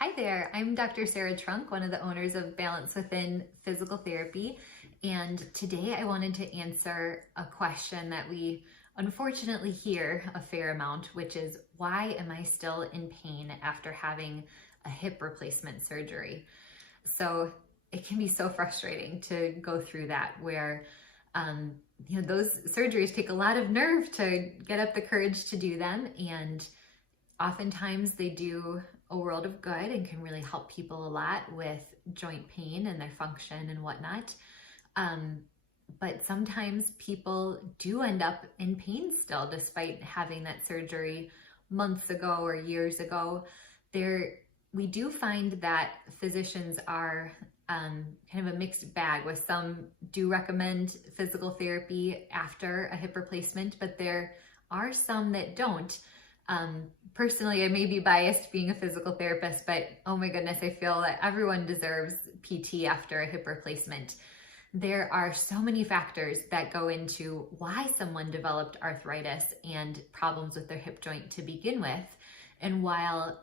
Hi there, I'm Dr. Sarah Trunk, one of the owners of Balance Within Physical Therapy, and today I wanted to answer a question that we unfortunately hear a fair amount, which is, why am I still in pain after having a hip replacement surgery? So it can be so frustrating to go through that, where those surgeries take a lot of nerve to get up the courage to do them, and oftentimes they do a world of good and can really help people a lot with joint pain and their function and whatnot. But sometimes people do end up in pain still, despite having that surgery months ago or years ago. We do find that physicians are kind of a mixed bag, with some do recommend physical therapy after a hip replacement, but there are some that don't. Personally, I may be biased being a physical therapist, but oh my goodness, I feel that everyone deserves PT after a hip replacement. There are so many factors that go into why someone developed arthritis and problems with their hip joint to begin with. And while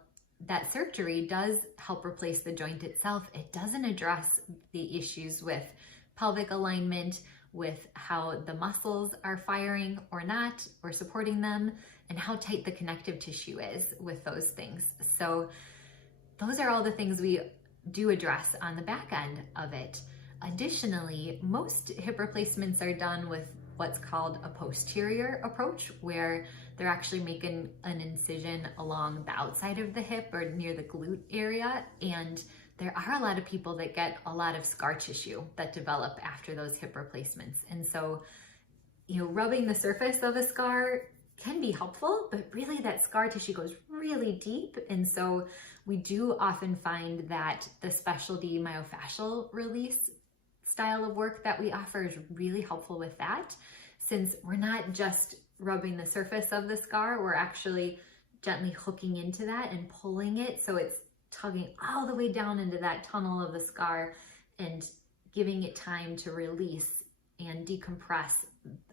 that surgery does help replace the joint itself, it doesn't address the issues with pelvic alignment, with how the muscles are firing or not, or supporting them, and how tight the connective tissue is with those things. So those are all the things we do address on the back end of it. Additionally, most hip replacements are done with what's called a posterior approach, where they're actually making an incision along the outside of the hip or near the glute area. And there are a lot of people that get a lot of scar tissue that develop after those hip replacements. And so, rubbing the surface of a scar can be helpful, but really that scar tissue goes really deep. And so we do often find that the specialty myofascial release style of work that we offer is really helpful with that, since we're not just rubbing the surface of the scar, we're actually gently hooking into that and pulling it, so it's tugging all the way down into that tunnel of the scar and giving it time to release and decompress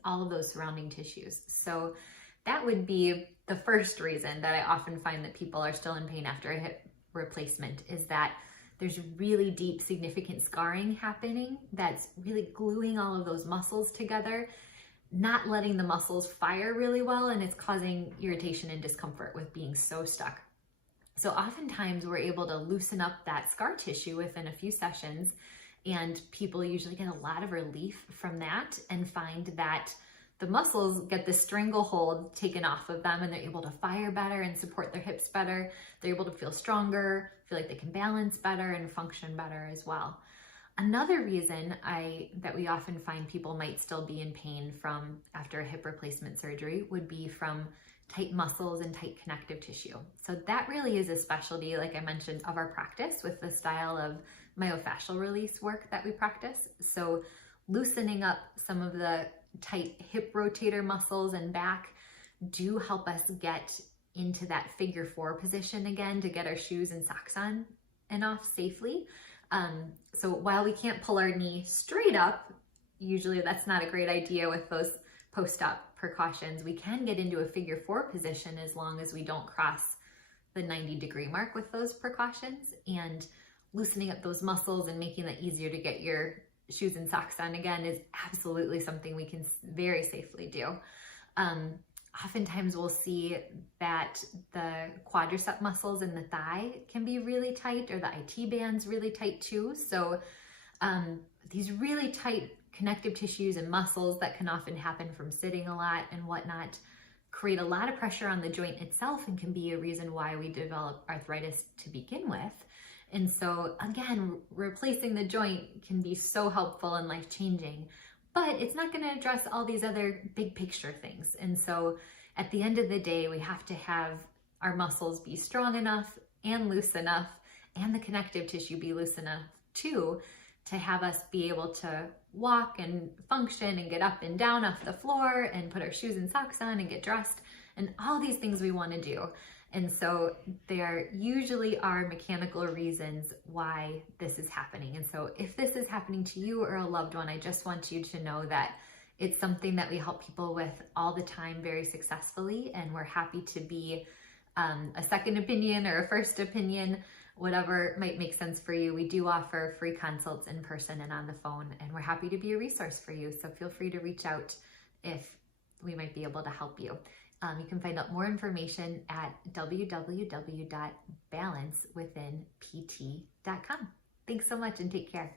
all of those surrounding tissues. So that would be the first reason that I often find that people are still in pain after a hip replacement, is that there's really deep, significant scarring happening that's really gluing all of those muscles together, not letting the muscles fire really well, and it's causing irritation and discomfort with being so stuck. So oftentimes we're able to loosen up that scar tissue within a few sessions, and people usually get a lot of relief from that and find that the muscles get the stranglehold taken off of them, and they're able to fire better and support their hips better. They're able to feel stronger, feel like they can balance better and function better as well. Another reason that we often find people might still be in pain from after a hip replacement surgery would be from tight muscles and tight connective tissue. So that really is a specialty, like I mentioned, of our practice, with the style of myofascial release work that we practice. So loosening up some of the tight hip rotator muscles and back do help us get into that figure 4 position again, to get our shoes and socks on and off safely. So while we can't pull our knee straight up, usually that's not a great idea with those post-op precautions, we can get into a figure 4 position as long as we don't cross the 90-degree mark with those precautions. And loosening up those muscles and making it easier to get your shoes and socks on again is absolutely something we can very safely do. Oftentimes we'll see that the quadricep muscles in the thigh can be really tight, or the IT band's really tight too. So these really tight connective tissues and muscles that can often happen from sitting a lot and whatnot create a lot of pressure on the joint itself, and can be a reason why we develop arthritis to begin with. And so again, replacing the joint can be so helpful and life-changing, but it's not going to address all these other big picture things. And so at the end of the day, we have to have our muscles be strong enough and loose enough, and the connective tissue be loose enough too, to have us be able to walk and function and get up and down off the floor and put our shoes and socks on and get dressed, and all these things we want to do. And so there usually are mechanical reasons why this is happening. And so if this is happening to you or a loved one, I just want you to know that it's something that we help people with all the time very successfully, and we're happy to be a second opinion or a first opinion whatever might make sense for you. We do offer free consults in person and on the phone, and we're happy to be a resource for you. So feel free to reach out if we might be able to help you. You can find out more information at www.balancewithinpt.com. Thanks so much and take care.